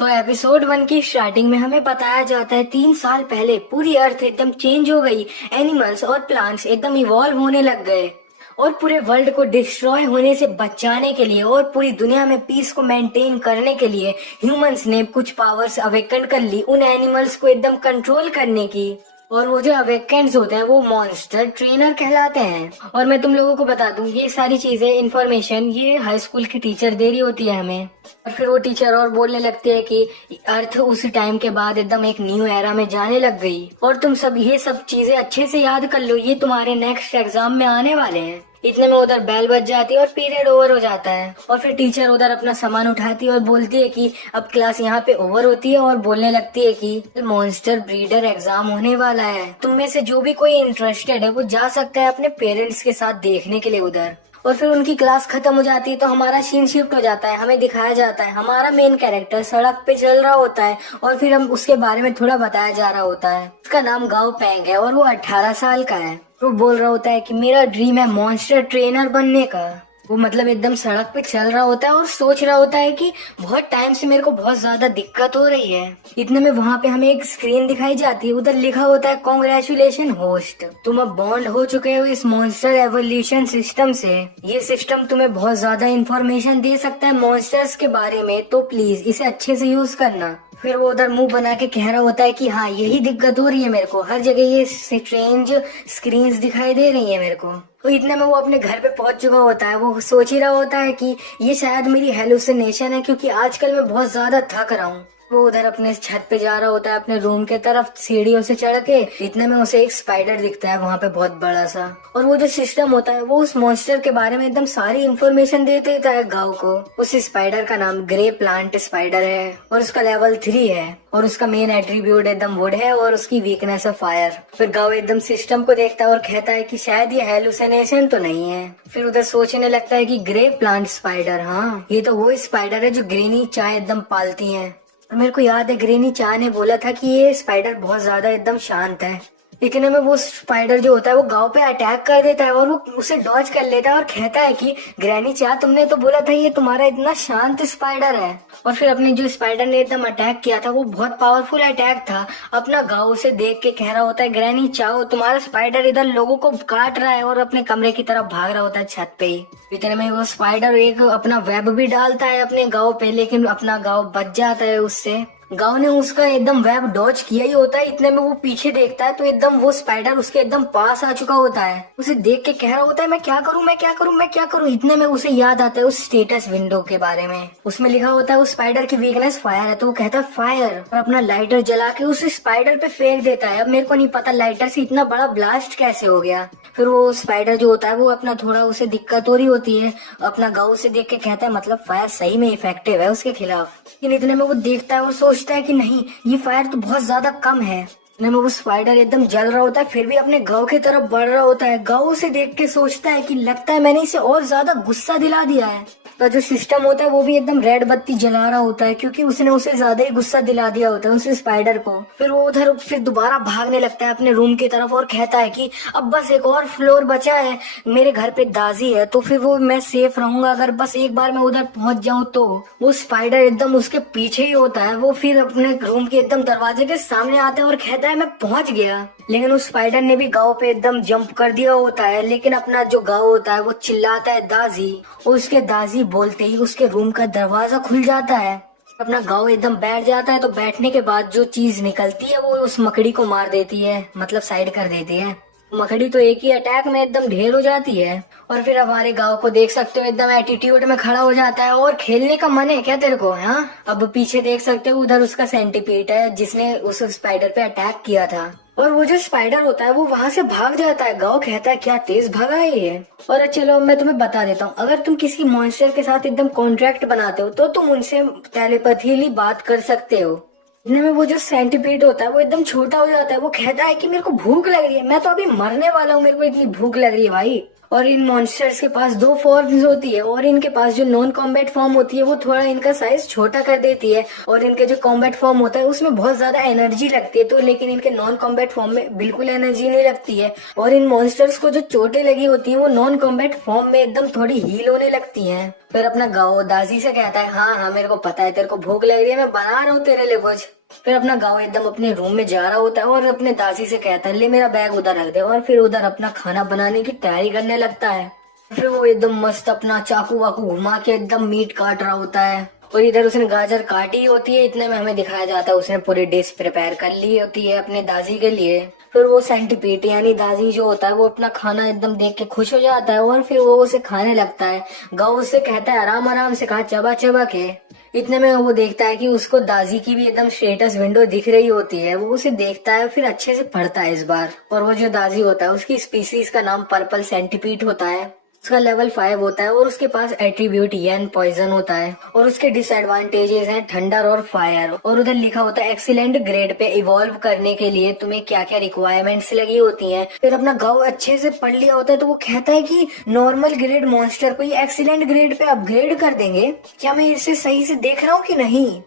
Episode 1 की starting में हमें बताया जाता है 3 साल पहले पूरी अर्थ एकदम चेंज हो गई। एनिमल्स और प्लांट्स एकदम इवॉल्व होने लग गए और पूरे वर्ल्ड को डिस्ट्रॉय होने से बचाने के लिए और पूरी दुनिया में पीस को मेंटेन करने के लिए ह्यूमंस ने कुछ पावर्स अवेकन कर ली उन एनिमल्स को एकदम कंट्रोल करने की। और वो जो अवेकेंड्स होते हैं वो मॉन्स्टर ट्रेनर कहलाते हैं। और मैं तुम लोगों को बता दूं ये सारी चीजें इन्फॉर्मेशन ये हाई स्कूल की टीचर दे रही होती है हमें। और फिर वो टीचर और बोलने लगती है कि अर्थ उस टाइम के बाद एकदम एक न्यू एरा में जाने लग गई और तुम सब ये सब चीजें अच्छे से याद कर लो, ये तुम्हारे नेक्स्ट एग्जाम में आने वाले हैं। इतने में उधर बेल बज जाती है और पीरियड ओवर हो जाता है। और फिर टीचर उधर अपना सामान उठाती है और बोलती है कि अब क्लास यहाँ पे ओवर होती है और बोलने लगती है कि मॉन्स्टर ब्रीडर एग्जाम होने वाला है, तुम में से जो भी कोई इंटरेस्टेड है वो जा सकता है अपने पेरेंट्स के साथ देखने के लिए उधर। और फिर उनकी क्लास खत्म हो जाती है तो हमारा सीन शिफ्ट हो जाता है। हमें दिखाया जाता है हमारा मेन कैरेक्टर सड़क पे चल रहा होता है और फिर हम उसके बारे में थोड़ा बताया जा रहा होता है। उसका नाम गाओ पेंग है और वो 18 साल का है। वो बोल रहा होता है कि मेरा ड्रीम है मॉन्स्टर ट्रेनर बनने का। वो मतलब एकदम सड़क पे चल रहा होता है और सोच रहा होता है कि बहुत टाइम से मेरे को बहुत ज्यादा दिक्कत हो रही है। इतने में वहाँ पे हमें एक स्क्रीन दिखाई जाती है, उधर लिखा होता है कॉन्ग्रेचुलेशन होस्ट, तुम अब बॉन्ड हो चुके हो इस मॉन्स्टर एवोल्यूशन सिस्टम से। ये सिस्टम तुम्हें बहुत ज्यादा इंफॉर्मेशन दे सकता है मॉन्स्टर्स के बारे में, तो प्लीज इसे अच्छे से यूज करना। फिर वो उधर मुंह बना के कह रहा होता है कि हाँ यही दिक्कत हो रही है मेरे को, हर जगह ये स्ट्रेंज स्क्रीन्स दिखाई दे रही है मेरे को। तो इतने में वो अपने घर पे पहुंच चुका होता है। वो सोच ही रहा होता है कि ये शायद मेरी हेलुसिनेशन है क्योंकि आजकल मैं बहुत ज्यादा थक रहा हूँ। वो उधर अपने छत पे जा रहा होता है अपने रूम के तरफ सीढ़ियों से चढ़ के। इतने में उसे एक स्पाइडर दिखता है वहाँ पे बहुत बड़ा सा। और वो जो सिस्टम होता है वो उस मॉन्स्टर के बारे में एकदम सारी इन्फॉर्मेशन दे देता है गाँव को। उस स्पाइडर का नाम ग्रे प्लांट स्पाइडर है और उसका लेवल 3 है और उसका मेन एट्रीब्यूट एकदम वुड है और उसकी वीकनेस है फायर। फिर गाँव एकदम सिस्टम को देखता है और कहता है कि शायद ये हेलुसिनेशन तो नहीं है। फिर उधर सोचने लगता है कि ग्रे प्लांट स्पाइडर, हाँ ये तो वो स्पाइडर है जो ग्रेनी चाय एकदम पालती है। और मेरे को याद है ग्रेनी चाह ने बोला था कि ये स्पाइडर बहुत ज्यादा एकदम शांत है। इतने में वो स्पाइडर जो होता है वो गांव पे अटैक कर देता है और वो उसे डॉज कर लेता है और कहता है कि ग्रैनी चाह तुमने तो बोला था ये तुम्हारा इतना शांत स्पाइडर है। और फिर अपने जो स्पाइडर ने एकदम अटैक किया था वो बहुत पावरफुल अटैक था। अपना गाँव उसे देख के कह रहा होता है ग्रैनी चाह तुम्हारा स्पाइडर इधर लोगों को काट रहा है और अपने कमरे की तरफ भाग रहा होता है छत पे ही। इतने में वो स्पाइडर एक अपना वेब भी डालता है अपने गाँव पे, लेकिन अपना गाँव बच जाता है उससे। गाँव ने उसका एकदम वेब डॉज किया ही होता है। इतने में वो पीछे देखता है तो एकदम वो स्पाइडर उसके एकदम पास आ चुका होता है। उसे देख के कह रहा होता है मैं क्या करूं मैं क्या करूं मैं क्या करूं। इतने में उसे याद आता है उस स्टेटस विंडो के बारे में, उसमें लिखा होता है उस स्पाइडर की वीकनेस फायर है। तो वो कहता है फायर और अपना लाइटर जला के उस स्पाइडर पे फेंक देता है। अब मेरे को नहीं पता लाइटर से इतना बड़ा ब्लास्ट कैसे हो गया। फिर वो स्पाइडर जो होता है वो अपना थोड़ा उसे दिक्कत हो रही होती है, अपना गाँव से देख के कहता है मतलब फायर सही में इफेक्टिव है उसके खिलाफ। लेकिन इतने में वो देखता है और सोचता है कि नहीं ये फायर तो बहुत ज्यादा कम है। इतने में वो स्पाइडर एकदम जल रहा होता है फिर भी अपने गाँव की तरफ बढ़ रहा होता है। गाँव उसे देख के सोचता है कि लगता है मैंने इसे और ज्यादा गुस्सा दिला दिया है। तो जो सिस्टम होता है वो भी एकदम रेड बत्ती जला रहा होता है क्योंकि उसने उसे ज्यादा ही गुस्सा दिला दिया होता है उस स्पाइडर को। फिर वो उधर फिर दोबारा भागने लगता है अपने रूम की तरफ और कहता है कि अब बस एक और फ्लोर बचा है, मेरे घर पे दादी है तो फिर वो मैं सेफ रहूंगा अगर बस एक बार मैं उधर पहुंच जाऊं तो। वो स्पाइडर एकदम उसके पीछे ही होता है। वो फिर अपने रूम के एकदम दरवाजे के सामने आता है और कहता है मैं पहुंच गया। लेकिन उस स्पाइडर ने भी गाँव पे एकदम जंप कर दिया होता है। लेकिन अपना जो गाँव होता है वो चिल्लाता है दाजी और उसके दाजी बोलते ही उसके रूम का दरवाजा खुल जाता है। अपना गाँव एकदम बैठ जाता है। तो बैठने के बाद जो चीज निकलती है वो उस मकड़ी को मार देती है, मतलब साइड कर देती है। मकड़ी तो एक ही अटैक में एकदम ढेर हो जाती है। और फिर हमारे गाँव को देख सकते हो एकदम एटीट्यूड में खड़ा हो जाता है और खेलने का मन है क्या तेरे को, हाँ। अब पीछे देख सकते हो उधर उसका सेंटीपीड है जिसने उस स्पाइडर पे अटैक किया था। और वो जो स्पाइडर होता है वो वहां से भाग जाता है। गाँव कहता है क्या तेज भागा है ये। और चलो मैं तुम्हें बता देता हूँ, अगर तुम किसी मॉन्स्टर के साथ एकदम कॉन्ट्रैक्ट बनाते हो तो तुम उनसे टेलीपैथीली बात कर सकते हो। इतने में वो जो सेंटीपीड होता है वो एकदम छोटा हो जाता है। वो कहता है कि मेरे को भूख लग रही है, मैं तो अभी मरने वाला हूँ, मेरे को इतनी भूख लग रही है भाई। और इन मॉन्स्टर्स के पास दो फॉर्म्स होती है, और इनके पास जो नॉन कॉम्बैट फॉर्म होती है वो थोड़ा इनका साइज छोटा कर देती है, और इनके जो कॉम्बैट फॉर्म होता है उसमें बहुत ज्यादा एनर्जी लगती है। तो लेकिन इनके नॉन कॉम्बैट फॉर्म में बिल्कुल एनर्जी नहीं लगती है, और इन मॉन्स्टर्स को जो चोटें लगी होती है वो नॉन कॉम्बैट फॉर्म में एकदम थोड़ी हील होने लगती है। फिर अपना गाओ दाजी से कहता है, हाँ हाँ मेरे को पता है तेरे को भूख लग रही है, मैं बना रहा हूँ तेरे लिए कुछ। फिर अपना गाँव एकदम अपने रूम में जा रहा होता है और अपने दासी से कहता है, ले मेरा बैग उधर रख दे, और फिर उधर अपना खाना बनाने की तैयारी करने लगता है। फिर वो एकदम मस्त अपना चाकू वाकू घुमा के एकदम मीट काट रहा होता है, और इधर उसने गाजर काटी होती है। इतने में हमें दिखाया जाता है उसने पूरी डिश प्रिपेयर कर ली होती है अपने दादी के लिए। फिर वो सेंटीपीड यानी दादी जो होता है वो अपना खाना एकदम देख के खुश हो जाता है, और फिर वो उसे खाने लगता है। गाँव उससे कहता है, आराम आराम से खा, चबा चबा के। इतने में वो देखता है कि उसको दादी की भी एकदम स्टेटस विंडो दिख रही होती है। वो उसे देखता है, फिर अच्छे से पढ़ता है इस बार, और वो जो दादी होता है उसकी स्पीसीज का नाम पर्पल सेंटीपीड होता है। उसका लेवल 5 होता है, और उसके पास एट्रीब्यूट यन पॉइजन होता है, और उसके डिसएडवांटेजेस हैं थंडर और फायर। और उधर लिखा होता है एक्सीलेंट ग्रेड पे इवॉल्व करने के लिए तुम्हें क्या क्या रिक्वायरमेंट्स लगी होती हैं। फिर अपना गाँव अच्छे से पढ़ लिया होता है तो वो कहता है कि नॉर्मल ग्रेड मॉन्स्टर को ये एक्सीलेंट ग्रेड पे अपग्रेड कर देंगे। क्या मैं इसे सही से देख रहा हूँ कि नहीं?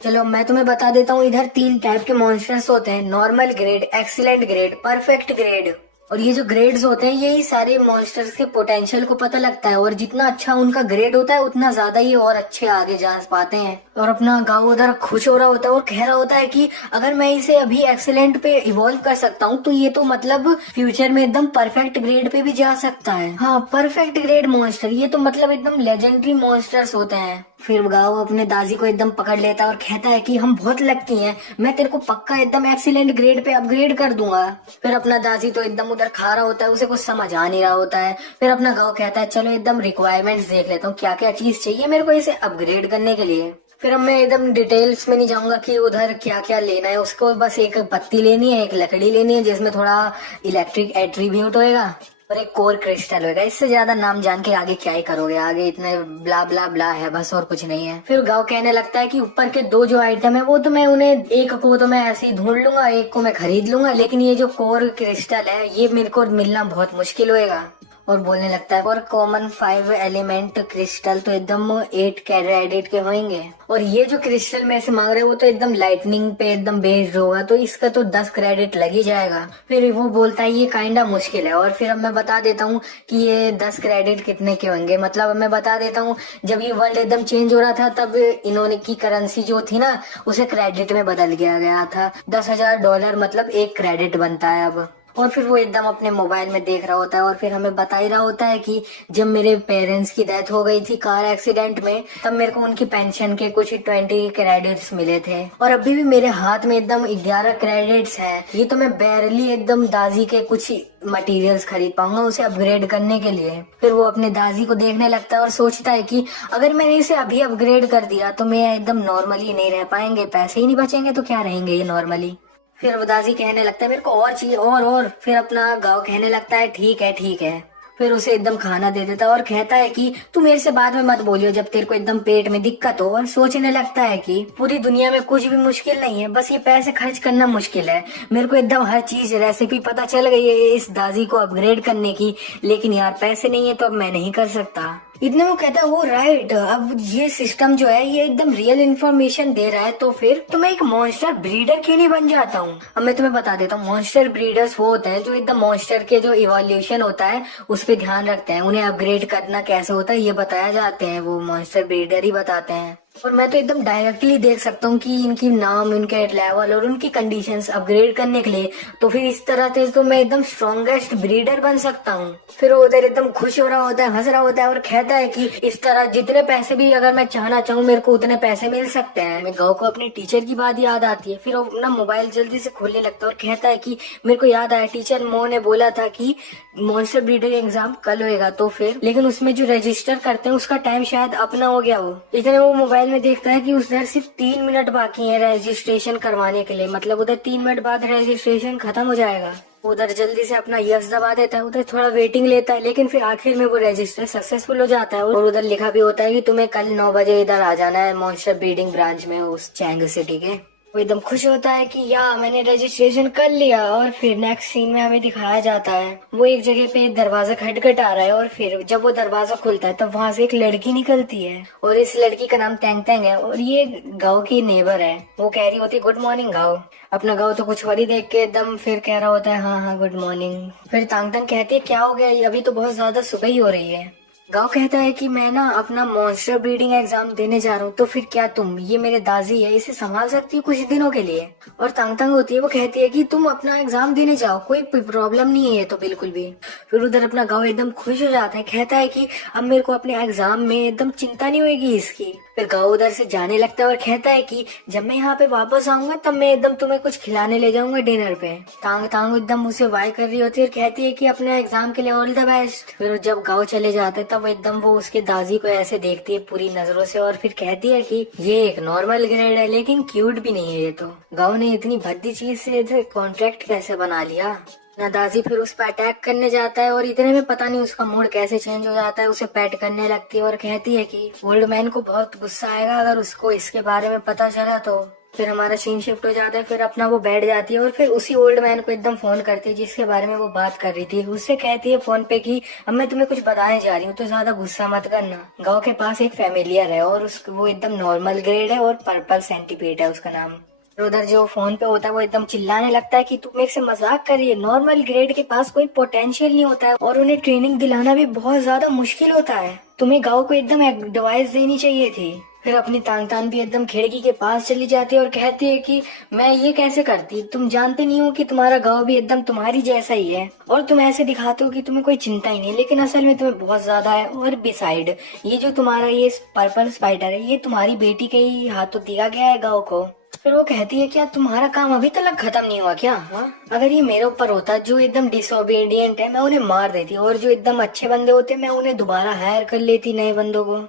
चलो मैं तुम्हें बता देता हूँ, इधर 3 टाइप के मॉन्स्टर्स होते हैं, normal grade, excellent grade, perfect grade. और ये जो ग्रेड्स होते हैं यही सारे मॉन्स्टर्स के पोटेंशियल को पता लगता है, और जितना अच्छा उनका ग्रेड होता है उतना ज्यादा ये और अच्छे आगे जा पाते हैं। और अपना गाँव उधर खुश हो रहा होता है और कह रहा होता है कि अगर मैं इसे अभी एक्सीलेंट पे इवॉल्व कर सकता हूँ तो ये तो मतलब फ्यूचर में एकदम परफेक्ट ग्रेड पे भी जा सकता है। हाँ, परफेक्ट ग्रेड मॉन्स्टर, ये तो मतलब एकदम लेजेंडरी मॉन्स्टर्स होते हैं। फिर गाँव अपने दादी को एकदम पकड़ लेता है और कहता है कि हम बहुत लकी हैं, मैं तेरे को पक्का एकदम एक्सीलेंट ग्रेड पे अपग्रेड कर दूंगा। फिर अपना दादी तो एकदम उधर खा रहा होता है, उसे कुछ समझ आ नहीं रहा होता है। फिर अपना गाँव कहता है, चलो एकदम रिक्वायरमेंट्स देख लेता हूँ, क्या क्या चीज चाहिए मेरे को इसे अपग्रेड करने के लिए। फिर अब मैं एकदम डिटेल्स में नहीं जाऊंगा कि उधर क्या क्या लेना है उसको, बस एक पत्ती लेनी है, एक लकड़ी लेनी है जिसमें थोड़ा इलेक्ट्रिक एट्रीब्यूट होएगा, और एक कोर क्रिस्टल होगा। इससे ज्यादा नाम जान के आगे क्या ही करोगे, आगे इतने ब्ला ब्ला ब्ला है बस, और कुछ नहीं है। फिर गाँव कहने लगता है कि ऊपर के 2 जो आइटम है वो तो मैं उन्हें, एक को तो मैं ऐसे ही ढूंढ लूंगा, एक को मैं खरीद लूंगा, लेकिन ये जो कोर क्रिस्टल है ये मेरे को मिलना बहुत मुश्किल होएगा। और बोलने लगता है, और कॉमन 5 एलिमेंट क्रिस्टल तो एकदम 8 कैरेडिट के होंगे, और ये जो क्रिस्टल मेरे से मांग रहे हैं वो तो एकदम लाइटनिंग पे एकदम बेस्ड होगा, तो इसका तो 10 क्रेडिट लग ही जाएगा। फिर वो बोलता है ये काइंडा मुश्किल है, और फिर अब मैं बता देता हूँ कि ये 10 क्रेडिट कितने के होंगे। मतलब मैं बता देता हूँ, जब ये वर्ल्ड एकदम चेंज हो रहा था तब इन्होंने की करेंसी जो थी ना उसे क्रेडिट में बदल दिया गया था। $10,000 मतलब 1 क्रेडिट बनता है अब। और फिर वो एकदम अपने मोबाइल में देख रहा होता है, और फिर हमें बता ही रहा होता है कि जब मेरे पेरेंट्स की डेथ हो गई थी कार एक्सीडेंट में, तब मेरे को उनकी पेंशन के कुछ 20 क्रेडिट्स मिले थे, और अभी भी मेरे हाथ में एकदम 11 क्रेडिट्स हैं। ये तो मैं बैरली एकदम दादी के कुछ मटेरियल्स खरीद पाऊंगा उसे अपग्रेड करने के लिए। फिर वो अपने दादी को देखने लगता है और सोचता है कि अगर मैंने इसे अभी अपग्रेड कर दिया तो मैं एकदम नॉर्मली नहीं रह पाएंगे, पैसे ही नहीं बचेंगे तो क्या रहेंगे ये नॉर्मली। फिर वो दादी कहने लगता है मेरे को और चाहिए, और फिर अपना गाँव कहने लगता है ठीक है ठीक है। फिर उसे एकदम खाना दे देता है और कहता है कि तू मेरे से बाद में मत बोलियो जब तेरे को एकदम पेट में दिक्कत हो। और सोचने लगता है कि पूरी दुनिया में कुछ भी मुश्किल नहीं है, बस ये पैसे खर्च करना मुश्किल है। मेरे को एकदम हर चीज रेसिपी पता चल गई है इस दादी को अपग्रेड करने की, लेकिन यार पैसे नहीं है तो अब मैं नहीं कर सकता। इतने वो कहता है वो राइट, अब ये सिस्टम जो है ये एकदम रियल इन्फॉर्मेशन दे रहा है, तो फिर तो मैं एक मॉन्स्टर ब्रीडर क्यों नहीं बन जाता हूँ। अब मैं तुम्हें बता देता हूँ, मॉन्स्टर ब्रीडर्स वो होते हैं जो एकदम मॉन्स्टर के जो इवोल्यूशन होता है उस पे ध्यान रखते हैं, उन्हें अपग्रेड करना कैसे होता है ये बताया जाते हैं, वो मॉन्स्टर ब्रीडर ही बताते हैं। और मैं तो एकदम डायरेक्टली देख सकता हूँ कि इनकी नाम, इनके लेवल और उनकी कंडीशंस अपग्रेड करने के लिए, तो फिर इस तरह से तो मैं एकदम स्ट्रॉन्गेस्ट ब्रीडर बन सकता हूँ। फिर वो उधर एकदम खुश हो रहा होता है, हंस रहा होता है और कहता है कि इस तरह जितने पैसे भी अगर मैं चाहना चाहूँ मेरे को उतने पैसे मिल सकते हैं। मैं गाँव को अपने टीचर की बात याद आती है, फिर वो अपना मोबाइल जल्दी से खोलने लगता है और कहता है कि मेरे को याद आया टीचर मो ने बोला था कि मॉन्स्टर ब्रीडर एग्जाम कल होएगा, तो फिर लेकिन उसमें जो रजिस्टर करते हैं उसका टाइम शायद अपना हो गया हो। इतने वो मोबाइल में देखता है कि उधर सिर्फ 3 मिनट बाकी है रजिस्ट्रेशन करवाने के लिए, मतलब उधर 3 मिनट बाद रजिस्ट्रेशन खत्म हो जाएगा। उधर जल्दी से अपना यस दबा देता है, उधर थोड़ा वेटिंग लेता है, लेकिन फिर आखिर में वो रजिस्टर सक्सेसफुल हो जाता है। और उधर लिखा भी होता है कि तुम्हें कल 9 बजे इधर आ जाना है मॉन्स्टर ब्रीडिंग ब्रांच में उस चैंग सिटी के। वो एकदम खुश होता है कि या मैंने रजिस्ट्रेशन कर लिया। और फिर नेक्स्ट सीन में हमें दिखाया जाता है वो एक जगह पे दरवाजा खटखटा रहा है, और फिर जब वो दरवाजा खुलता है तब वहां से एक लड़की निकलती है, और इस लड़की का नाम तेंग तेंग है, और ये गाँव की नेबर है। वो कह रही होती है गुड मॉर्निंग गाँव। अपना गाँव तो कुछ और ही देख के एकदम फिर कह रहा होता है हाँ हाँ गुड मॉर्निंग। फिर तांग तंग कहती है क्या हो गया, अभी तो बहुत ज्यादा सुबह ही हो रही है। गाँव कहता है कि मैं ना अपना मॉन्स्टर ब्रीडिंग एग्जाम देने जा रहा हूँ, तो फिर क्या तुम, ये मेरे दादी है, इसे संभाल सकती हो कुछ दिनों के लिए। और तंग तंग होती है, वो कहती है कि तुम अपना एग्जाम देने जाओ, कोई प्रॉब्लम नहीं है ये तो बिल्कुल भी। फिर उधर अपना गाँव एकदम खुश हो जाता है, कहता है कि अब मेरे को अपने एग्जाम में एकदम चिंता नहीं होगी इसकी। फिर गाँव उधर से जाने लगता है और कहता है कि जब मैं यहाँ पे वापस आऊंगा तब मैं एकदम तुम्हें कुछ खिलाने ले जाऊंगा डिनर पे। तांग तांग एकदम उसे वाई कर रही होती है और कहती है कि अपने एग्जाम के लिए ऑल द बेस्ट। फिर जब गाँव चले जाते हैं तब एकदम वो उसके दादी को ऐसे देखती है पूरी नजरों से, और फिर कहती है कि ये एक नॉर्मल ग्रेड है लेकिन क्यूट भी नहीं है ये तो। गाँव ने इतनी भद्दी चीज से कॉन्ट्रैक्ट कैसे बना लिया। नादाजी फिर उस पर अटैक करने जाता है, और इतने में पता नहीं उसका मूड कैसे चेंज हो जाता है, उसे पेट करने लगती है और कहती है कि ओल्ड मैन को बहुत गुस्सा आएगा अगर उसको इसके बारे में पता चला तो। फिर हमारा सीन शिफ्ट हो जाता है, फिर अपना वो बैठ जाती है और फिर उसी ओल्ड मैन को एकदम फोन करती है जिसके बारे में वो बात कर रही थी। उससे कहती है फोन पे कि अब मैं तुम्हें कुछ बताने जा रही हूँ तो ज्यादा गुस्सा मत करना। गाँव के पास एक फैमिलियर है और वो एकदम नॉर्मल ग्रेड है और पर्पल सेंटीपीड है उसका नाम। और उधर जो फोन पे होता है वो एकदम चिल्लाने लगता है कि तुम मेरे से मजाक कर रही है, नॉर्मल ग्रेड के पास कोई पोटेंशियल नहीं होता है और उन्हें ट्रेनिंग दिलाना भी बहुत ज्यादा मुश्किल होता है, तुम्हें गाँव को एकदम एडवाइस देनी चाहिए थी। फिर अपनी तांग तान भी एकदम खिड़की के पास चली जाती है और कहती है कि मैं ये कैसे करती, तुम जानते नहीं हो कि तुम्हारा गाँव भी एकदम तुम्हारी जैसा ही है, और तुम ऐसे दिखाते हो कि तुम्हें कोई चिंता ही नहीं, लेकिन असल में तुम्हें बहुत ज्यादा है। और बिसाइड ये जो तुम्हारा ये पर्पल स्पाइडर है ये तुम्हारी बेटी के ही हाथों दिया गया है गाँव को। फिर वो कहती है क्या तुम्हारा काम अभी तक खत्म नहीं हुआ क्या? हाँ, अगर ये मेरे ऊपर होता जो एकदम डिसोबीडियंट है मैं उन्हें मार देती, और जो एकदम अच्छे बंदे होते मैं उन्हें दोबारा हायर कर लेती नए बंदों को।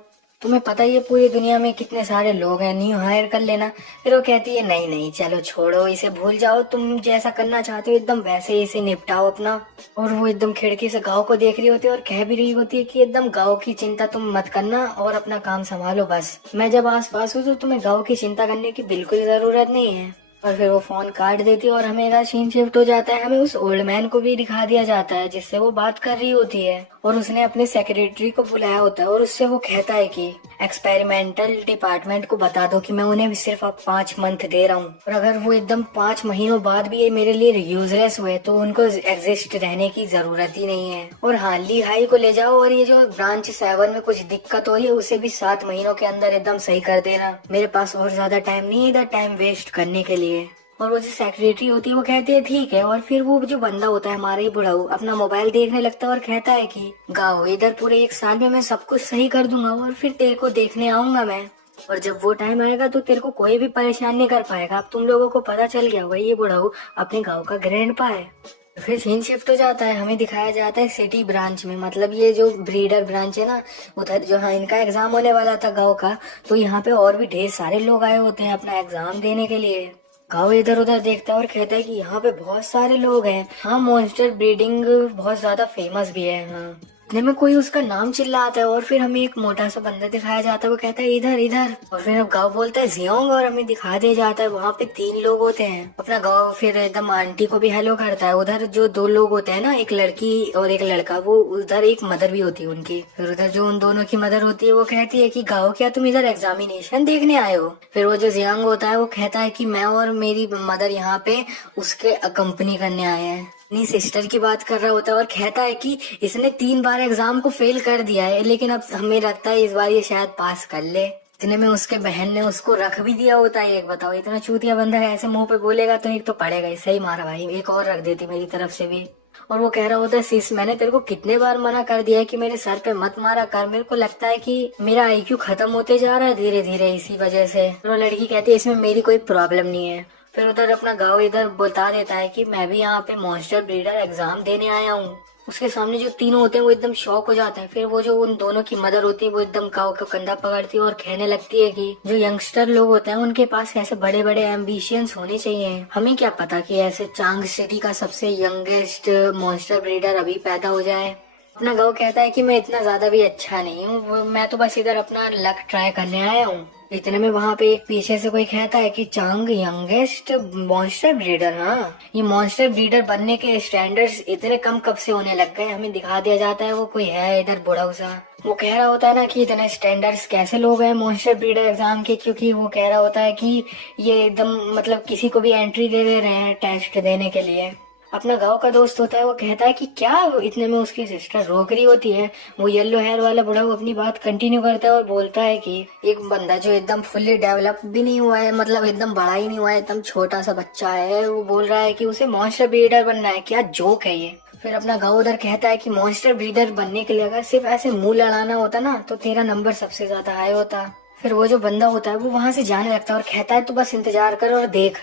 तुम्हें पता ही है पूरी दुनिया में कितने सारे लोग हैं, न्यू हायर कर लेना। फिर वो कहती है नहीं नहीं चलो छोड़ो इसे, भूल जाओ, तुम जैसा करना चाहते हो एकदम वैसे ही इसे निपटाओ अपना। और वो एकदम खिड़की से गाँव को देख रही होती है और कह भी रही होती है कि एकदम गाँव की चिंता तुम मत करना और अपना काम संभालो बस, मैं जब आस पास हूँ तो तुम्हें गाँव की चिंता करने की बिल्कुल जरूरत नहीं है। और फिर वो फोन काट देती है और हमें सीन शिफ्ट हो जाता है, हमें उस ओल्ड मैन को भी दिखा दिया जाता है जिससे वो बात कर रही होती है, और उसने अपने सेक्रेटरी को बुलाया होता है और उससे वो कहता है कि एक्सपेरिमेंटल डिपार्टमेंट को बता दो कि मैं उन्हें भी सिर्फ अब 5 मंथ दे रहा हूँ, और अगर वो एकदम 5 महीनों बाद भी ये मेरे लिए यूजलेस हुए तो उनको एग्जिस्ट रहने की जरूरत ही नहीं है। और हाँ, ली हाई को ले जाओ और ये जो ब्रांच 7 में कुछ दिक्कत हो रही है उसे भी 7 महीनों के अंदर एकदम सही कर देना, मेरे पास और ज्यादा टाइम नहीं है इधर टाइम वेस्ट करने के लिए। और वो जो सेक्रेटरी होती है वो कहती है ठीक है, और फिर वो जो बंदा होता है हमारा ही बुढ़ाऊ अपना मोबाइल देखने लगता है और कहता है कि गाओ इधर पूरे 1 साल में मैं सब कुछ सही कर दूंगा और फिर तेरे को देखने आऊंगा मैं, और जब वो टाइम आएगा तो तेरे को कोई भी परेशान नहीं कर पाएगा। अब तुम लोगों को पता चल गया होगा ये बुढ़ाऊ अपने गाँव का ग्रैंडपा है। फिर सीन शिफ्ट हो जाता है, हमें दिखाया जाता है सिटी ब्रांच में, मतलब ये जो ब्रीडर ब्रांच है ना उधर जो, हाँ, इनका एग्जाम होने वाला था गाँव का, तो यहाँ पे और भी ढेर सारे लोग आए होते हैं अपना एग्जाम देने के लिए। गाँव इधर उधर देखता है और कहता है कि यहाँ पे बहुत सारे लोग हैं, हाँ मॉन्स्टर ब्रीडिंग बहुत ज्यादा फेमस भी है। हाँ, इतने में कोई उसका नाम चिल्लाता है और फिर हमें एक मोटा सा बंदा दिखाया जाता है, वो कहता है इधर इधर, और फिर गाँव बोलता है जियोंग, और हमें दिखा दिया जाता है वहाँ पे 3 लोग होते हैं अपना गाँव। फिर एकदम आंटी को भी हेलो करता है। उधर जो 2 लोग होते हैं ना, एक लड़की और एक लड़का, वो उधर एक मदर भी होती है उनकी। फिर उधर जो उन दोनों की मदर होती है वो कहती है कि गाँव क्या तुम इधर एग्जामिनेशन देखने आए हो? फिर वो जो जियांग होता है वो कहता है कि मैं और मेरी मदर यहाँ पे उसके कंपनी करने आए हैं। अपनी सिस्टर की बात कर रहा होता है और कहता है कि इसने 3 बार एग्जाम को फेल कर दिया है लेकिन अब हमें लगता है इस बार ये शायद पास कर ले। इतने में उसके बहन ने उसको रख भी दिया होता है। एक बताओ, इतना चूतिया बंदा है, ऐसे मुंह पे बोलेगा तो एक तो पड़ेगा ही। सही मारा भाई, एक और रख देती मेरी तरफ से भी। और वो कह रहा होता है सिस मैंने तेरे को कितने बार मना कर दिया है कि मेरे सर पे मत मारा कर, मेरे को लगता है कि मेरा आईक्यू खत्म होते जा रहा है धीरे धीरे इसी वजह से। तो लड़की कहती है इसमें मेरी कोई प्रॉब्लम नहीं है। फिर उधर अपना गाँव इधर बता देता है कि मैं भी यहाँ पे मॉन्स्टर ब्रीडर एग्जाम देने आया हूँ। उसके सामने जो तीनों होते हैं वो एकदम शॉक हो जाते हैं। फिर वो जो उन दोनों की मदर होती है वो एकदम गाँव का कंधा पकड़ती है और कहने लगती है कि जो यंगस्टर लोग होते हैं उनके पास ऐसे बड़े बड़े एम्बिशंस होने चाहिए, हमें क्या पता कि ऐसे चांग सिटी का सबसे यंगेस्ट मॉन्स्टर ब्रीडर अभी पैदा हो जाए। अपना गाँव कहता है कि मैं इतना ज्यादा भी अच्छा नहीं हूँ, मैं तो बस इधर अपना लक ट्राई करने आया हूँ। इतने में वहां पे एक पीछे से कोई कहता है कि चांग यंगेस्ट मॉन्स्टर ब्रीडर। हाँ, ये मॉन्स्टर ब्रीडर बनने के स्टैंडर्ड्स इतने कम कब से होने लग गए। हमें दिखा दिया जाता है वो कोई है इधर बूढ़ा सा, वो कह रहा होता है ना कि इतने स्टैंडर्ड्स कैसे लोग हैं मॉन्स्टर ब्रीडर एग्जाम के, क्योंकि वो कह रहा होता है कि ये एकदम मतलब किसी को भी एंट्री दे रहे हैं टेस्ट देने के लिए। अपना गांव का दोस्त होता है, वो कहता है कि क्या, वो इतने में उसकी सिस्टर रोक रही होती है। वो येलो हेयर वाला बूढ़ा वो अपनी बात कंटिन्यू करता है और बोलता है कि एक बंदा जो एकदम फुल्ली डेवलप भी नहीं हुआ है, मतलब एकदम बड़ा ही नहीं हुआ है, एकदम छोटा सा बच्चा है, वो बोल रहा है कि उसे मॉन्स्टर ब्रीडर बनना है। क्या जोक है ये। फिर अपना गाँव उधर कहता है कि मॉन्स्टर ब्रीडर बनने के लिए अगर सिर्फ ऐसे मुंह लड़ाना होता ना तो तेरा नंबर सबसे ज्यादा हाई होता। फिर वो जो बंदा होता है वो वहां से जाने लगता है और कहता है तू बस इंतजार कर और देख।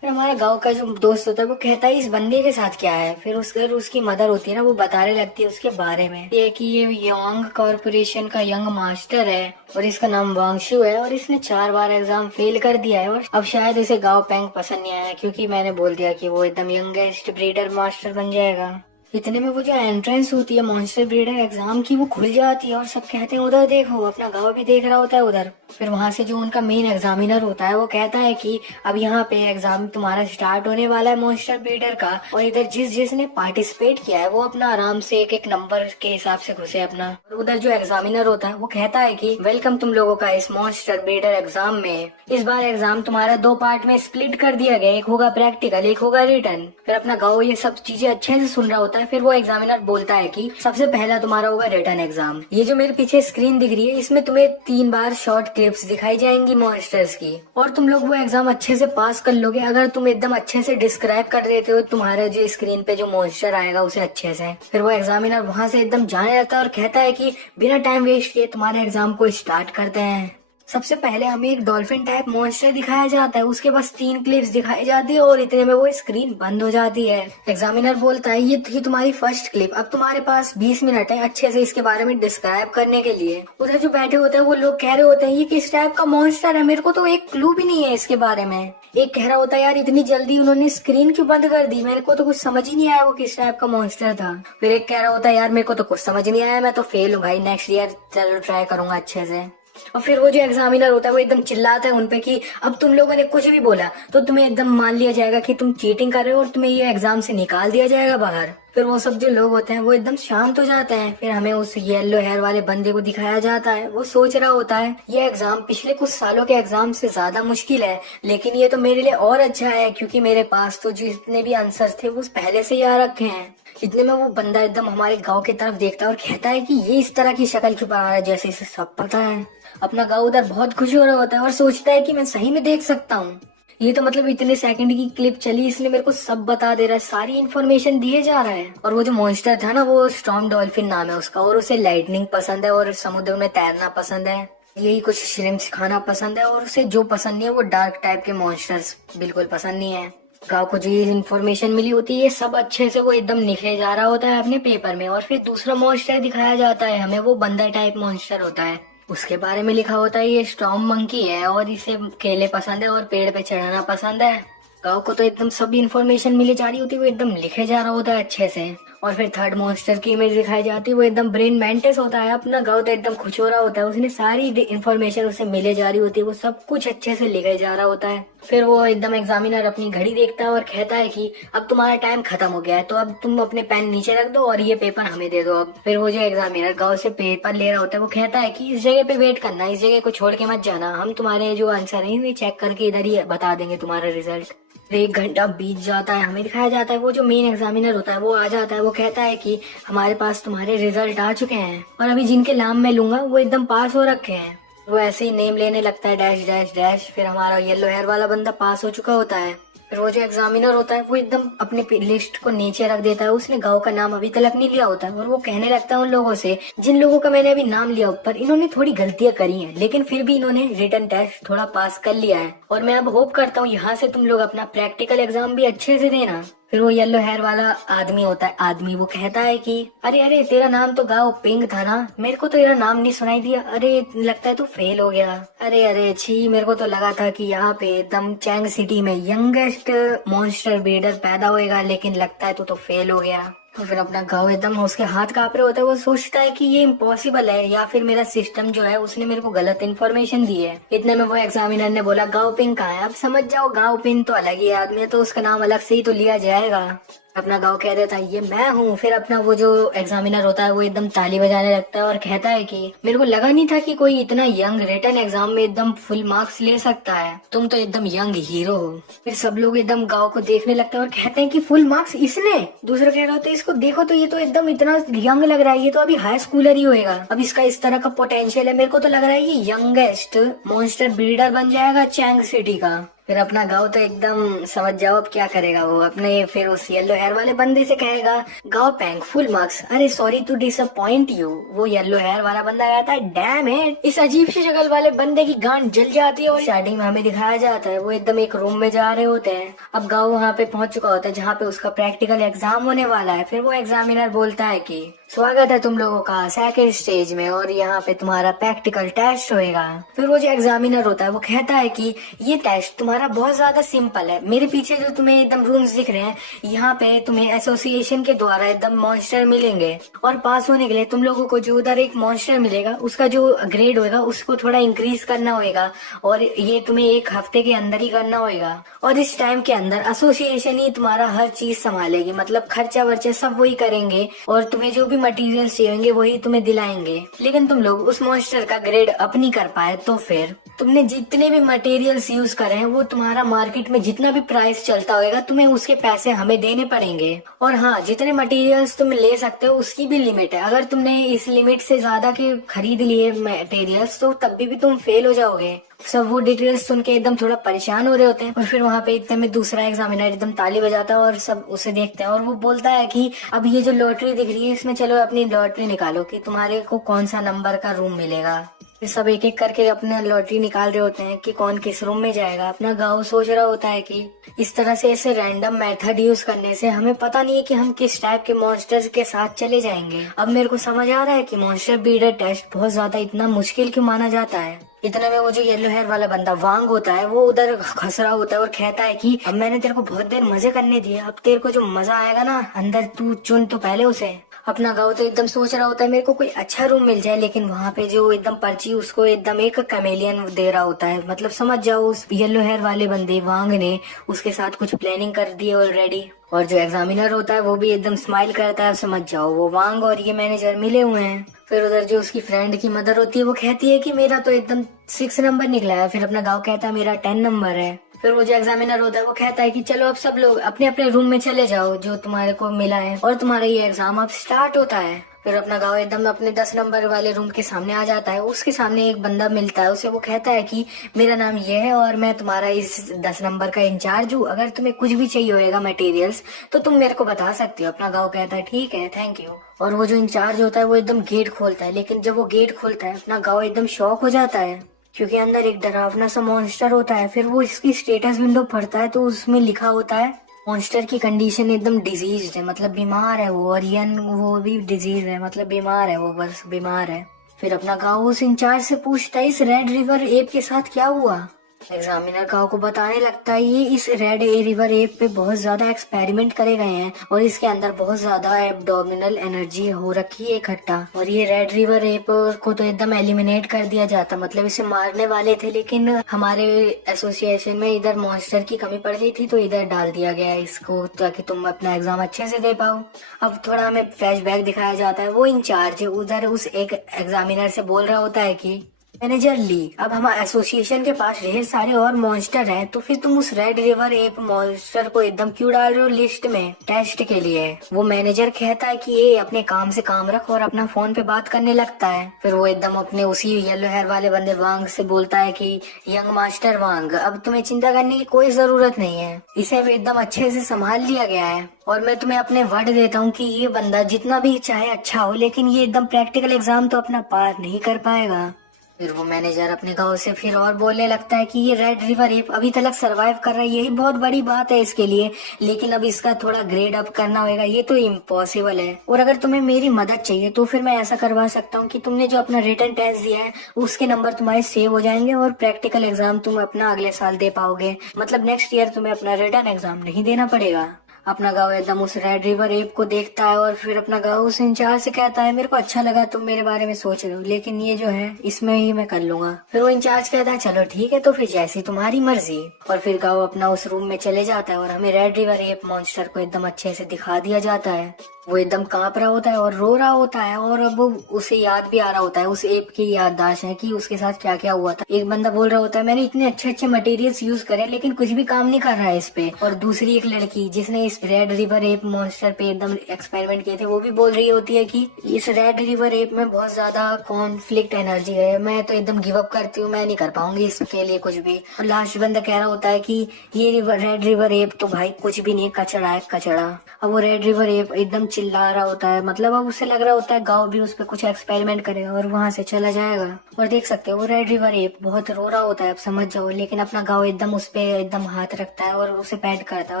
फिर हमारा गांव का जो दोस्त होता है वो कहता है इस बंदे के साथ क्या है। फिर उसकी मदर होती है ना, वो बताने लगती है उसके बारे में, ये कि ये योंग कॉर्पोरेशन का यंग मास्टर है और इसका नाम वांगशु है और इसने 4 बार एग्जाम फेल कर दिया है और अब शायद इसे गांव पैंग पसंद नहीं आया क्योंकि मैंने बोल दिया कि वो एकदम यंगेस्ट ब्रीडर मास्टर बन जाएगा। इतने में वो जो एंट्रेंस होती है मॉन्स्टर ब्रीडर एग्जाम की वो खुल जाती है और सब कहते हैं उधर देखो। अपना गांव भी देख रहा होता है उधर। फिर वहां से जो उनका मेन एग्जामिनर होता है वो कहता है कि अब यहाँ पे एग्जाम तुम्हारा स्टार्ट होने वाला है मॉन्स्टर ब्रीडर का, और इधर जिसने पार्टिसिपेट किया है वो अपना आराम से एक एक नंबर के हिसाब से घुसे अपना। और उधर जो एग्जामिनर होता है वो कहता है कि वेलकम तुम लोगों का इस मॉन्स्टर ब्रीडर एग्जाम में। इस बार एग्जाम तुम्हारा 2 पार्ट में स्प्लिट कर दिया गया, एक होगा प्रैक्टिकल एक होगा रिटर्न। फिर अपना गाँव ये सब चीजें अच्छे से सुन रहा होता है। फिर वो एग्जामिनर बोलता है कि सबसे पहला तुम्हारा होगा रिटर्न एग्जाम। ये जो मेरे पीछे स्क्रीन दिख रही है इसमें तुम्हें 3 बार शॉर्ट क्लिप्स दिखाई जाएंगी मॉन्स्टर्स की और तुम लोग वो एग्जाम अच्छे से पास कर लोगे अगर तुम एकदम अच्छे से डिस्क्राइब कर देते हो तुम्हारे जो स्क्रीन पे जो मॉन्स्टर आएगा उसे अच्छे से। फिर वो एग्जामिनर वहां से एकदम जाने लगता है और कहता है कि बिना टाइम वेस्ट किए तुम्हारे एग्जाम को स्टार्ट करते हैं। सबसे पहले हमें एक डॉल्फिन टाइप मॉन्स्टर दिखाया जाता है, उसके बस 3 क्लिप्स दिखाई जाती है और इतने में वो स्क्रीन बंद हो जाती है। एग्जामिनर बोलता है ये थी तुम्हारी फर्स्ट क्लिप, अब तुम्हारे पास 20 मिनट है अच्छे से इसके बारे में डिस्क्राइब करने के लिए। उधर जो बैठे होते हैं वो लोग कह रहे होते हैं ये किस टाइप का मॉन्स्टर है, मेरे को तो एक क्लू भी नहीं है इसके बारे में। एक कह रहा होता है यार इतनी जल्दी उन्होंने स्क्रीन क्यों बंद कर दी, मेरे को तो कुछ समझ ही नहीं आया वो किस टाइप का मॉन्स्टर था। फिर एक कह रहा होता है यार मेरे को तो कुछ समझ नहीं आया, मैं तो फेल हूँ भाई, नेक्स्ट ईयर चलो ट्राई करूंगा अच्छे से। और फिर वो जो एग्जामिनर होता है वो एकदम चिल्लाता है उनपे कि अब तुम लोगों ने कुछ भी बोला तो तुम्हें एकदम मान लिया जाएगा कि तुम चीटिंग कर रहे हो और तुम्हें ये एग्जाम से निकाल दिया जाएगा बाहर। फिर वो सब जो लोग होते हैं वो एकदम शांत हो जाते हैं। फिर हमें उस येलो हेयर वाले बंदे को दिखाया जाता है, वो सोच रहा होता है ये एग्जाम पिछले कुछ सालों के एग्जाम से ज्यादा मुश्किल है लेकिन ये तो मेरे लिए और अच्छा है क्योंकि मेरे पास तो जितने भी आंसर थे वो पहले से याद रखे हैं। इतने में वो बंदा एकदम हमारे गांव की तरफ देखता है और कहता है कि ये इस तरह की शक्ल क्यों बना रहा है जैसे इसे सब पता है। अपना गाँव उधर बहुत खुश हो रहा होता है और सोचता है कि मैं सही में देख सकता हूँ, ये तो मतलब इतने सेकंड की क्लिप चली इसलिए मेरे को सब बता दे रहा है, सारी इन्फॉर्मेशन दिए जा रहा है। और वो जो मॉन्स्टर था ना वो स्टॉर्म डॉल्फिन नाम है उसका और उसे लाइटनिंग पसंद है और समुद्र में तैरना पसंद है, यही कुछ श्रिम्प्स खाना पसंद है और उसे जो पसंद नहीं है वो डार्क टाइप के मॉन्स्टर्स बिल्कुल पसंद नहीं है। गाँव को जो ये इन्फॉर्मेशन मिली होती है ये सब अच्छे से वो एकदम लिखे जा रहा होता है अपने पेपर में। और फिर दूसरा मॉन्स्टर दिखाया जाता है हमें, वो बंदर टाइप मॉन्स्टर होता है, उसके बारे में लिखा होता है ये स्टॉर्म मंकी है और इसे केले पसंद है और पेड़ पे चढ़ना पसंद है। गाँव को तो एकदम सब इन्फॉर्मेशन मिली जा रही होती है, वो एकदम लिखे जा रहा होता है अच्छे से। और फिर थर्ड मॉन्स्टर की इमेज दिखाई जाती है, वो एकदम ब्रेन मेंटेस होता है। अपना गाँव तो एकदम खुश हो रहा होता है, उसने सारी इन्फॉर्मेशन उसे मिले जा रही होती है, वो सब कुछ अच्छे से लिखे जा रहा होता है। फिर वो एकदम एग्जामिनर अपनी घड़ी देखता है और कहता है कि अब तुम्हारा टाइम खत्म हो गया है तो अब तुम अपने पेन नीचे रख दो और ये पेपर हमें दे दो अब। फिर वो जो एग्जामिनर गाँव से पेपर ले रहा होता है वो कहता है कि इस जगह पे वेट करना, इस जगह को छोड़ के मत जाना, हम तुम्हारे जो आंसर है वे चेक करके इधर ही बता देंगे तुम्हारा रिजल्ट। 1 घंटा बीत जाता है, हमें दिखाया जाता है वो जो मेन एग्जामिनर होता है वो आ जाता है, वो कहता है कि हमारे पास तुम्हारे रिजल्ट आ चुके हैं और अभी जिनके नाम मैं लूंगा वो एकदम पास हो रखे हैं। वो ऐसे ही नेम लेने लगता है डैश डैश डैश। फिर हमारा येलो हेयर वाला बंदा पास हो चुका होता है। फिर वो जो एग्जामिनर होता है वो एकदम अपने लिस्ट को नीचे रख देता है, उसने गांव का नाम अभी तक नहीं लिया होता है और वो कहने लगता है उन लोगों से जिन लोगों का मैंने अभी नाम लिया ऊपर, इन्होंने थोड़ी गलतियां करी हैं लेकिन फिर भी इन्होंने रिटन टेस्ट थोड़ा पास कर लिया है और मैं अब होप करता हूँ यहाँ से तुम लोग अपना प्रैक्टिकल एग्जाम भी अच्छे से देना। फिर वो येलो हेयर वाला आदमी होता है, आदमी वो कहता है कि अरे अरे तेरा नाम तो गाँव पिंग था ना, मेरे को तो तेरा नाम नहीं सुनाई दिया, अरे लगता है तू फेल हो गया। अरे अरे छी, मेरे को तो लगा था कि यहाँ पे एकदम चैंग सिटी में यंगेस्ट मॉन्स्टर ब्रीडर पैदा होएगा लेकिन लगता है तू तो फेल हो गया। तो फिर अपना गाँव एकदम उसके हाथ कांप रहे होते हैं। वो सोचता है कि ये इम्पॉसिबल है या फिर मेरा सिस्टम जो है उसने मेरे को गलत इन्फॉर्मेशन दी है। इतने में वो एग्जामिनर ने बोला गाँव पिन कहाँ है। अब समझ जाओ गाँव पिन तो अलग ही आदमी है, तो उसका नाम अलग से ही तो लिया जाएगा। अपना गाँव कह देता है ये मैं हूँ। फिर अपना वो जो एग्जामिनर होता है वो एकदम ताली बजाने लगता है और कहता है कि मेरे को लगा नहीं था कि कोई इतना यंग रिटन एग्जाम में एकदम फुल मार्क्स ले सकता है, तुम तो एकदम यंग हीरो हो। फिर सब लोग एकदम गाँव को देखने लगते हैं और कहते हैं कि फुल मार्क्स इसने। दूसरा कह रहा होता है इसको देखो तो ये तो एकदम इतना यंग लग रहा है, ये तो अभी हाई स्कूलर ही होएगा, अब इसका इस तरह का पोटेंशियल है, मेरे को तो लग रहा है ये यंगेस्ट मॉन्स्टर ब्रीडर बन जाएगा चैंग सिटी का। फिर अपना गाँव तो एकदम समझ जाओ अब क्या करेगा वो। अपने फिर उस येलो हेयर वाले बंदे से कहेगा गाँव पैंग फुल मार्क्स, अरे सॉरी टू डिसअपॉइंट यू। वो येलो हेयर वाला बंदा कहता है डैम इट। इस अजीब सी शक्ल वाले बंदे की गांड जल जाती है और स्टार्टिंग में हमें दिखाया जाता है वो एकदम एक रूम में जा रहे होते हैं। अब गाँव वहाँ पे पहुंच चुका होता है जहाँ पे उसका प्रैक्टिकल एग्जाम होने वाला है। फिर वो एग्जामिनर बोलता है कि स्वागत है तुम लोगों का सेकंड स्टेज में और यहाँ पे तुम्हारा प्रैक्टिकल टेस्ट होएगा। फिर वो जो एग्जामिनर होता है वो कहता है कि ये टेस्ट तुम्हारा बहुत ज्यादा सिंपल है। मेरे पीछे जो तुम्हें एकदम रूम्स दिख रहे हैं यहाँ पे तुम्हें एसोसिएशन के द्वारा एकदम मॉन्स्टर मिलेंगे और पास होने के लिए तुम लोगों को जो उधर एक मॉन्स्टर मिलेगा उसका जो ग्रेड होगा उसको थोड़ा इंक्रीज करना होगा और ये तुम्हें एक हफ्ते के अंदर ही करना होगा। और इस टाइम के अंदर एसोसिएशन ही तुम्हारा हर चीज संभालेगी, मतलब खर्चा वर्चा सब वही करेंगे और तुम्हें जो भी मटेरियल्स चाहिए वही तुम्हें दिलाएंगे। लेकिन तुम लोग उस मॉन्स्टर का ग्रेड अप नहीं कर पाए तो फिर तुमने जितने भी मटेरियल्स यूज करे हैं वो तुम्हारा मार्केट में जितना भी प्राइस चलता होगा तुम्हें उसके पैसे हमें देने पड़ेंगे। और हाँ, जितने मटेरियल्स तुम ले सकते हो उसकी भी लिमिट है। अगर तुमने इस लिमिट से ज्यादा के खरीद लिए मटेरियल्स तो तब भी तुम फेल हो जाओगे। सब वो डिटेल्स सुन के एकदम थोड़ा परेशान हो रहे होते हैं। और फिर वहाँ पे इतने में दूसरा एग्जामिनर एकदम ताली बजाता है और सब उसे देखते हैं और वो बोलता है कि अब ये जो लॉटरी दिख रही है इसमें चलो अपनी लॉटरी निकालो कि तुम्हारे को कौन सा नंबर का रूम मिलेगा। फिर सब एक एक करके अपने लॉटरी निकाल रहे होते हैं कि कौन किस रूम में जाएगा। अपना गाँव सोच रहा होता है कि इस तरह से ऐसे रैंडम मेथड यूज करने से हमें पता नहीं है कि हम किस टाइप के मॉन्स्टर्स के साथ चले जाएंगे। अब मेरे को समझ आ रहा है कि मॉन्स्टर ब्रीडर टेस्ट बहुत ज्यादा इतना मुश्किल क्यों माना जाता है। इतने में वो जो येलो हेयर वाला बंदा वांग होता है वो उधर खस रहा होता है और कहता है कि अब मैंने तेरे को बहुत देर मजे करने दिए, अब तेरे को जो मजा आएगा ना अंदर तू चुन तो पहले उसे। अपना गाँव तो एकदम सोच रहा होता है मेरे को कोई अच्छा रूम मिल जाए, लेकिन वहाँ पे जो एकदम पर्ची उसको एकदम एक कैमेलियन दे रहा होता है। मतलब समझ जाओ उस येलो हेयर वाले बंदे वांग ने उसके साथ कुछ प्लानिंग कर दी है ऑलरेडी। और जो एग्जामिनर होता है वो भी एकदम स्माइल करता है। समझ जाओ वो वांग और ये मैनेजर मिले हुए हैं। फिर उधर जो उसकी फ्रेंड की मदर होती है वो कहती है कि मेरा तो एकदम 6 नंबर निकला है। फिर अपना गाँव कहता है मेरा 10 नंबर है। फिर वो जो एग्जामिनर होता है वो कहता है कि चलो अब सब लोग अपने अपने रूम में चले जाओ जो तुम्हारे को मिला है और तुम्हारा ये एग्जाम अब स्टार्ट होता है। फिर अपना गाँव एकदम अपने 10 नंबर वाले रूम के सामने आ जाता है। उसके सामने एक बंदा मिलता है, उसे वो कहता है कि मेरा नाम ये है और मैं तुम्हारा इस 10 नंबर का इंचार्ज हूँ, अगर तुम्हें कुछ भी चाहिए होगा मटेरियल्स तो तुम मेरे को बता सकती हो। अपना गाँव कहता है ठीक है थैंक यू। और वो जो इंचार्ज होता है वो एकदम गेट खोलता है, लेकिन जब वो गेट खोलता है अपना गाँव एकदम शॉक हो जाता है क्योंकि अंदर एक डरावना सा मॉन्स्टर होता है। फिर वो इसकी स्टेटस विंडो पढ़ता है तो उसमें लिखा होता है मॉन्स्टर की कंडीशन एकदम डिजीज है, मतलब बीमार है वो, और यन वो भी डिजीज है मतलब बीमार है वो, बस बीमार है। फिर अपना गाँव उस इंचार्ज से पूछता है इस रेड रिवर एप के साथ क्या हुआ। एग्जामिनर गाँव को बताने लगता है ये इस रेड रिवर एप पे बहुत ज्यादा एक्सपेरिमेंट करे गए हैं और इसके अंदर बहुत ज्यादा एब्डोमिनल एनर्जी हो रखी है इकट्ठा, और ये रेड रिवर एप को तो एकदम एलिमिनेट कर दिया जाता, मतलब इसे मारने वाले थे लेकिन हमारे एसोसिएशन में इधर मॉन्स्टर की कमी पड़ गई थी तो इधर डाल दिया गया इसको ताकि तुम अपना एग्जाम अच्छे से दे पाओ। अब थोड़ा हमें फ्लैशबैक दिखाया जाता है। वो इंचार्ज उधर उस एक एग्जामिनर से बोल रहा होता है कि मैनेजर ली, अब हमारे एसोसिएशन के पास ढेर सारे और मॉन्स्टर हैं तो फिर तुम उस रेड रिवर एप मॉन्स्टर को एकदम क्यों डाल रहे हो लिस्ट में टेस्ट के लिए। वो मैनेजर कहता है कि ये अपने काम से काम रख और अपना फोन पे बात करने लगता है। फिर वो एकदम अपने उसी येलो हेयर वाले बंदे वांग से बोलता है कि यंग मास्टर वांग, अब तुम्हें चिंता करने की कोई जरूरत नहीं है, इसे एकदम अच्छे से संभाल लिया गया है और मैं तुम्हें अपने वर्ड देता हूँ कि ये बंदा जितना भी चाहे अच्छा हो लेकिन ये एकदम प्रैक्टिकल एग्जाम तो अपना पार नहीं कर पाएगा। फिर वो मैनेजर अपने गाँव से फिर और बोलने लगता है कि ये रेड रिवर एप अभी तक सरवाइव कर रहा है, यही बहुत बड़ी बात है इसके लिए, लेकिन अब इसका थोड़ा ग्रेड अप करना होगा, ये तो इम्पॉसिबल है। और अगर तुम्हें मेरी मदद चाहिए तो फिर मैं ऐसा करवा सकता हूँ कि तुमने जो अपना रिटन टेस्ट दिया है उसके नंबर तुम्हारे सेव हो जाएंगे और प्रैक्टिकल एग्जाम तुम अपना अगले साल दे पाओगे, मतलब नेक्स्ट ईयर तुम्हें अपना रिटन एग्जाम नहीं देना पड़ेगा। अपना गाँव एकदम उस रेड रिवर एप को देखता है और फिर अपना गाँव उस इंचार्ज से कहता है, मेरे को अच्छा लगा तुम मेरे बारे में सोच रहे हो, लेकिन ये जो है इसमें ही मैं कर लूंगा। फिर वो इंचार्ज कहता है, चलो ठीक है, तो फिर जैसी तुम्हारी मर्जी। और फिर गाँव अपना उस रूम में चले जाता है और हमें रेड रिवर एप मॉन्स्टर को एकदम अच्छे से दिखा दिया जाता है। वो एकदम कांप रहा होता है और रो रहा होता है, और अब उसे याद भी आ रहा होता है, उस एप की याददाश्त है कि उसके साथ क्या क्या हुआ था। एक बंदा बोल रहा होता है, मैंने इतने अच्छे अच्छे मटेरियल्स यूज करे लेकिन कुछ भी काम नहीं कर रहा है इस पे। और दूसरी एक लड़की जिसने इस रेड रिवर एप मॉन्स्टर पे एकदम एक्सपेरिमेंट किए थे, वो भी बोल रही होती है कि इस रेड रिवर एप में बहुत ज्यादा कॉन्फ्लिक्ट एनर्जी है, मैं तो एकदम गिव अप करती हूँ, मैं नहीं कर पाऊंगी इसके लिए कुछ भी। और लास्ट बंदा कह रहा होता है कि ये रेड रिवर एप तो भाई कुछ भी नहीं, कचड़ा है कचड़ा। अब वो रेड रिवर एप एकदम चिल्ला रहा होता है, मतलब अब उसे लग रहा होता है गाँव भी उस पर कुछ एक्सपेरिमेंट करेगा और वहां से चला जाएगा। और देख सकते हो वो रेड रिवर एप बहुत रो रहा होता है, अब समझ जाओ। लेकिन अपना गाँव एकदम उस पे एकदम हाथ रखता है और उसे पैट करता है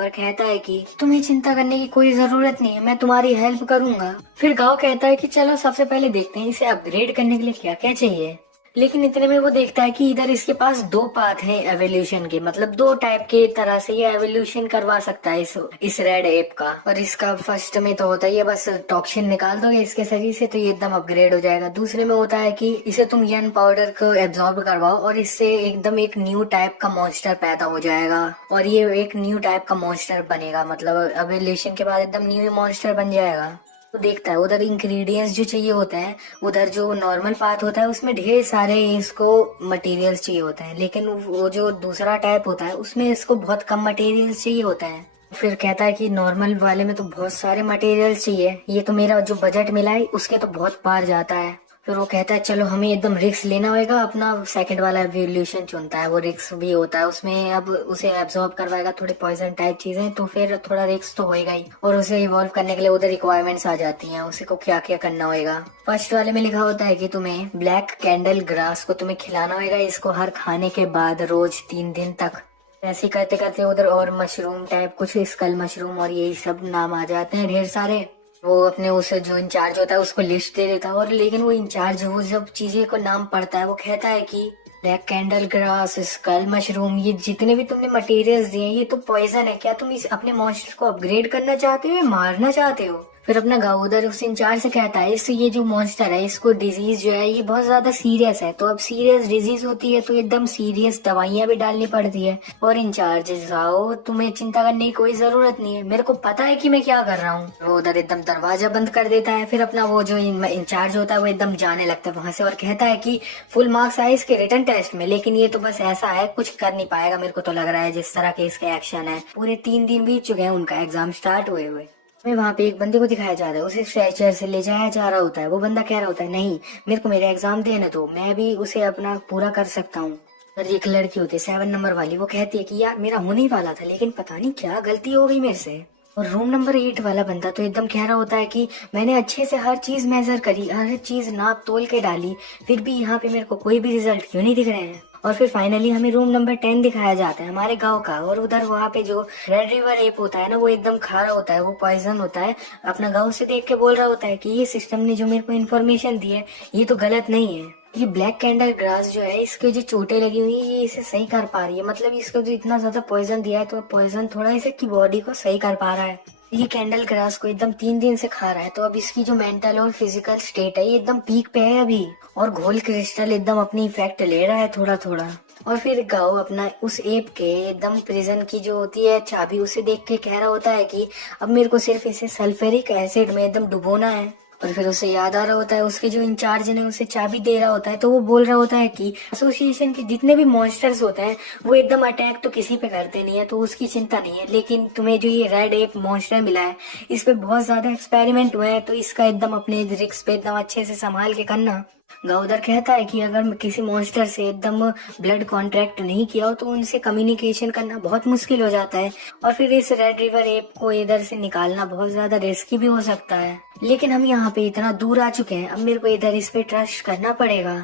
और कहता है कि तुम्हें चिंता करने की कोई जरूरत नहीं है, मैं तुम्हारी हेल्प करूंगा। फिर गाँव कहता है कि चलो सबसे पहले देखते हैं इसे अपग्रेड करने के लिए क्या क्या चाहिए। लेकिन इतने में वो देखता है कि इधर इसके पास दो पाथ है एवोल्यूशन के, मतलब दो टाइप के तरह से ये एवोल्यूशन करवा सकता है इस रेड एप का। और इसका फर्स्ट में तो होता है ये बस टॉक्सिन निकाल दोगे इसके शरीर से तो ये एकदम अपग्रेड हो जाएगा। दूसरे में होता है कि इसे तुम यन पाउडर को एब्जॉर्ब करवाओ और इससे एकदम एक न्यू टाइप का मॉन्स्टर पैदा हो जाएगा और ये एक न्यू टाइप का मॉन्स्टर बनेगा, मतलब एवोल्यूशन के बाद एकदम न्यू मॉन्स्टर बन जाएगा। तो देखता है उधर इंग्रेडिएंट्स जो चाहिए होते हैं, उधर जो नॉर्मल पाथ होता है उसमें ढेर सारे इसको मटेरियल्स चाहिए होते हैं, लेकिन वो जो दूसरा टाइप होता है उसमें इसको बहुत कम मटेरियल्स चाहिए होता है। फिर कहता है कि नॉर्मल वाले में तो बहुत सारे मटेरियल्स चाहिए, ये तो मेरा जो बजट मिला है उसके तो बहुत पार जाता है। फिर वो कहता है चलो हमें एकदम रिस्क लेना होगा, अपना सेकंड वाला एवोल्यूशन चुनता है, वो रिस्क भी होता है उसमें, अब उसे एब्जॉर्ब करवाएगा थोड़े पॉइजन टाइप चीजें, तो फिर थोड़ा रिस्क तो होएगा ही। और उसे इवॉल्व करने के लिए उधर रिक्वायरमेंट्स आ जाती हैं, उसे को क्या क्या करना होगा। फर्स्ट वाले में लिखा होता है कि तुम्हें ब्लैक कैंडल ग्रास को तुम्हें खिलाना होगा, इसको हर खाने के बाद रोज 3 दिन तक। ऐसे करते करते उधर और मशरूम टाइप कुछ स्कल मशरूम और यही सब नाम आ जाते हैं ढेर सारे। वो अपने उस जो इंचार्ज होता है उसको लिस्ट दे देता है, और लेकिन वो इंचार्ज वो जब चीजें को नाम पढ़ता है वो कहता है कि black candle grass, skull mushroom, ये जितने भी तुमने मटेरियल्स दिए ये तो पॉइजन है, क्या तुम इस अपने मॉन्स्टर को अपग्रेड करना चाहते हो या मारना चाहते हो। फिर अपना गाँव उधर उस इंचार्ज से कहता है इससे ये जो मॉन्स्टर है इसको डिजीज जो है ये बहुत ज्यादा सीरियस है, तो अब सीरियस डिजीज होती है तो एकदम सीरियस दवाइयां भी डालनी पड़ती है। और इंचार्ज जाओ तुम्हें चिंता करने की कोई जरूरत नहीं है, मेरे को पता है कि मैं क्या कर रहा हूँ। वो उधर एकदम दरवाजा बंद कर देता है। फिर अपना वो जो इंचार्ज होता है वो एकदम जाने लगता है वहां से और कहता है कि फुल मार्क्स आए इसके रिटर्न टेस्ट में, लेकिन ये तो बस ऐसा है कुछ कर नहीं पाएगा, मेरे को तो लग रहा है जिस तरह के इसके एक्शन है। पूरे 3 दिन बीत चुके हैं उनका एग्जाम स्टार्ट हुए हुए। मैं वहाँ पे एक बंदे को दिखाया जा रहा है, उसे स्ट्रेचर से ले जाया जा रहा होता है। वो बंदा कह रहा होता है नहीं मेरे को मेरा एग्जाम देने दो, मैं भी उसे अपना पूरा कर सकता हूँ। और एक लड़की होती है 7 नंबर वाली, वो कहती है कि यार मेरा होने ही वाला था लेकिन पता नहीं क्या गलती हो गई मेरे से। और रूम नंबर 8 वाला बंदा तो एकदम कह रहा होता है कि मैंने अच्छे से हर चीज मेजर करी, हर चीज नाप तोल के डाली, फिर भी यहाँ पे मेरे को कोई भी रिजल्ट क्यों नहीं दिख रहे हैं। और फिर फाइनली हमें रूम नंबर 10 दिखाया जाता है हमारे गांव का, और उधर वहाँ पे जो रेड रिवर एप होता है ना वो एकदम खा रहा होता है, वो पॉइजन होता है, अपना गाँव से देख के बोल रहा होता है कि ये सिस्टम ने जो मेरे को इन्फॉर्मेशन दी है ये तो गलत नहीं है। ये ब्लैक कैंडल ग्रास जो है इसके जो चोटें लगी हुई है ये इसे सही कर पा रही है, मतलब इसको जो इतना ज्यादा पॉइजन दिया है तो पॉइजन थोड़ा इसे की बॉडी को सही कर पा रहा है। ये कैंडल ग्रास को एकदम 3 दिन से खा रहा है, तो अब इसकी जो मेंटल और फिजिकल स्टेट है ये एकदम पीक पे है अभी, और घोल क्रिस्टल एकदम अपनी इफेक्ट ले रहा है थोड़ा थोड़ा। और फिर गाओ अपना उस एप के एकदम प्रिजन की जो होती है चाबी उसे देख के कह रहा होता है कि अब मेरे को सिर्फ इसे सल्फ्यूरिक एसिड में एकदम डुबोना है। और फिर उसे याद आ रहा होता है उसके जो इंचार्ज ने उसे चाबी दे रहा होता है, तो वो बोल रहा होता है कि एसोसिएशन के जितने भी मॉन्स्टर्स होते हैं वो एकदम अटैक तो किसी पे करते नहीं है, तो उसकी चिंता नहीं है, लेकिन तुम्हें जो ये रेड एप मॉन्स्टर मिला है इस पे बहुत ज्यादा एक्सपेरिमेंट हुए हैं, तो इसका एकदम अपने रिस्क पे एकदम अच्छे से संभाल के करना। गाउदर कहता है कि अगर किसी मॉन्स्टर से एकदम ब्लड कॉन्ट्रैक्ट नहीं किया हो तो उनसे कम्युनिकेशन करना बहुत मुश्किल हो जाता है, और फिर इस रेड रिवर एप को इधर से निकालना बहुत ज्यादा रिस्की भी हो सकता है। लेकिन हम यहाँ पे इतना दूर आ चुके हैं, अब मेरे को इधर इस पे ट्रस्ट करना पड़ेगा।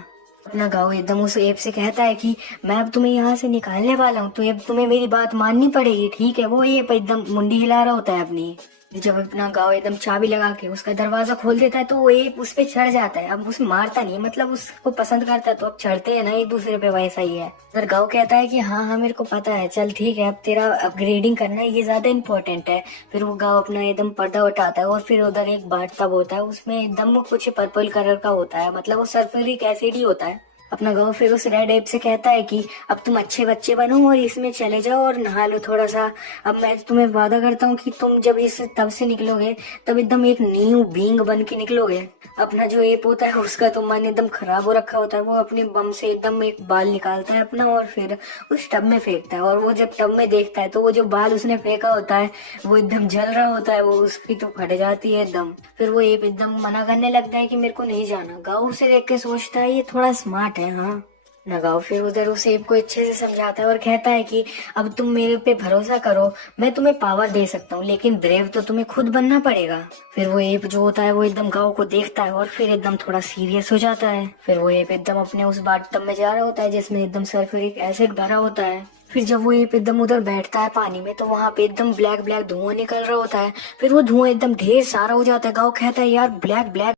अपना गाँव एकदम उस एप से कहता है कि मैं अब तुम्हें यहाँ से निकालने वाला हूँ, तो अब तुम्हें मेरी बात माननी पड़ेगी, ठीक है। वो एप एकदम मुंडी हिला रहा होता है अपनी। जब अपना गाँव एकदम चाबी लगा के उसका दरवाजा खोल देता है तो वो एप उस पे चढ़ जाता है। अब उसे मारता नहीं है, मतलब उसको पसंद करता है, तो अब चढ़ते हैं ना एक दूसरे पे, वैसा ही है। अगर गाँव कहता है कि हाँ हाँ मेरे को पता है, चल ठीक है, अब तेरा अपग्रेडिंग करना है, ये ज्यादा इम्पोर्टेंट है। फिर वो गाँव अपना एकदम पर्दा उठाता है और फिर उधर एक बाथ टब होता है, उसमें एकदम कुछ पर्पल कलर का होता है, मतलब वो सल्फ्यूरिक एसिड ही होता है। अपना गाँव फिर उस रेड एप से कहता है कि अब तुम अच्छे बच्चे बनो और इसमें चले जाओ और नहा लो थोड़ा सा। अब मैं तुम्हें वादा करता हूँ कि तुम जब इस तब से निकलोगे तब एकदम एक न्यू बीइंग बन के निकलोगे। अपना जो एप होता है उसका तो मन एकदम खराब हो रखा होता है, वो अपने बम से एकदम एक बाल निकालता है अपना और फिर उस टब में फेंकता है। और वो जब टब में देखता है तो वो जो बाल उसने फेंका होता है वो एकदम जल रहा होता है, वो उसकी तो फट जाती है एकदम। फिर वो एप एकदम मना करने लगता है कि मेरे को नहीं जाना। गाँव उसे देख के सोचता है ये थोड़ा स्मार्ट है। हाँ, नगाव फिर उधर उस एप को अच्छे से समझाता है और कहता है कि अब तुम मेरे पे भरोसा करो, मैं तुम्हें पावर दे सकता हूँ लेकिन ब्रेव तो तुम्हें खुद बनना पड़ेगा। फिर वो एप जो होता है वो एकदम गाँव को देखता है और फिर एकदम थोड़ा सीरियस हो जाता है। फिर वो एप एकदम अपने उस बाथटब में जा रहा होता है जिसमें एकदम सल्फ्यूरिक एसिड भरा होता है। फिर जब वो एप एकदम उधर बैठता है पानी में तो वहां पे एकदम ब्लैक ब्लैक धुआं निकल रहा होता है। फिर वो धुआं एकदम ढेर सारा हो जाता है। गाँव कहता है यार ब्लैक ब्लैक